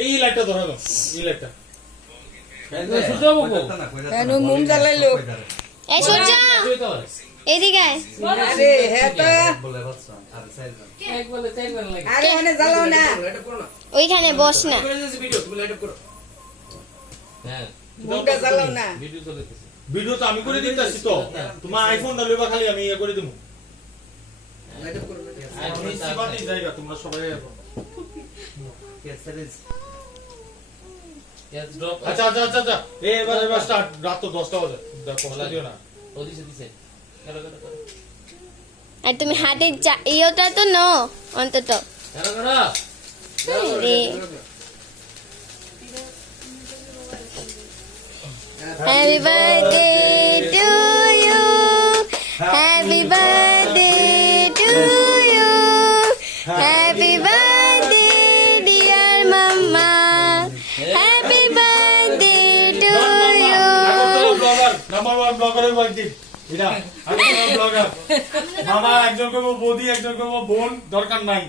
এই লাইটটা ধরা দাও, এই লাইটটা কেন মুম জ্বালাইলো? এই সূর্য এদিকে আয়। আরে হ্যাঁ তো আরে মানে জ্বালাও না, ওইখানে বস না। মুমটা জ্বালাও না। ভিডিও তো আমি করে দিতেছি তো, তোমার আইফোনটা লইবা খালি আমি ইয়ে করে দেবো। আমি সিবানি জায়গা তোমরা সবাই আচ্ছা আচ্ছা আচ্ছা আচ্ছা এবার স্টার্ট। রাত তো 10টা বাজে, দেখো দিও না। আর তুমি হাতের ইয়েটা তো নো অন্তত। রে happy birthday to you, happy birthday to you, happy birthday dear mamma, happy birthday to you. Blogger number 1 ব্লগারের বার্থডে এটা। আমি ব্লগার মামা একজন করব, বৌদি একজন করব, বোন দরকার নাই।